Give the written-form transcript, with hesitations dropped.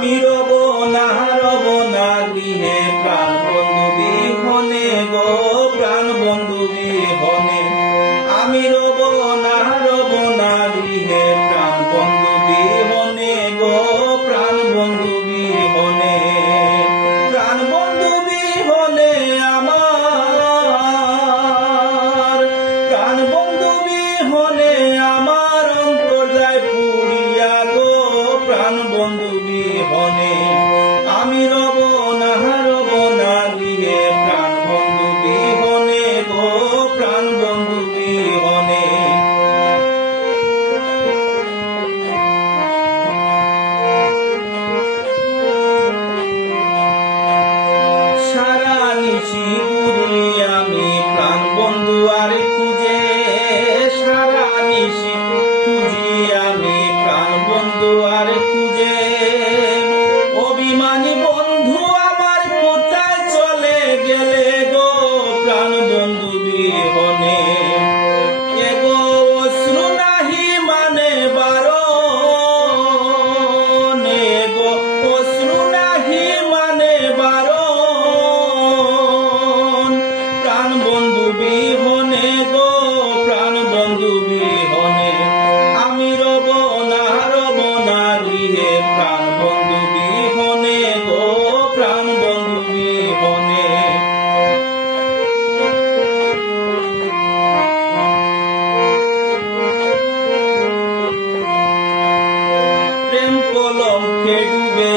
আমি রব না গৃহে প্রাণ বন্ধু বিহনে গো প্রাণ বন্ধু বিহনে আমি রব না গৃহে প্রাণ বন্ধু বিহনে গো প্রাণ বন্ধু বিহনে প্রাণ বন্ধু বিহনে আমার প্রাণ বন্ধু বিহনে আমার অন্তর যায় পুরিয়া গো প্রাণ বন্ধু বিহনে আমি রব না গৃহে প্রাণ বন্ধু বিহনে গো প্রাণ বন্ধু বিহনে সারা নিশি ঘুরি আমি প্রাণ বন্ধু আর খুঁজে সারা নিশি খুঁজি আমি প্রাণ বন্ধু আর খুঁজে অভিমানী বন্ধু আমার কোথায় চলে গেলে গো প্রাণ বন্ধু বিহনে এগো অশ্রু নাহি মানে বারণ এগো অশ্রু নাহি মানে বারণ প্রাণ বন্ধু বিহনে গো প্রাণ বন্ধু বিহনে আমি রব না গৃহে প্রাণ বন্ধু বিহনে গো প্রাণ বন্ধু বিহনে প্রেম কলঙ্কে ডুবে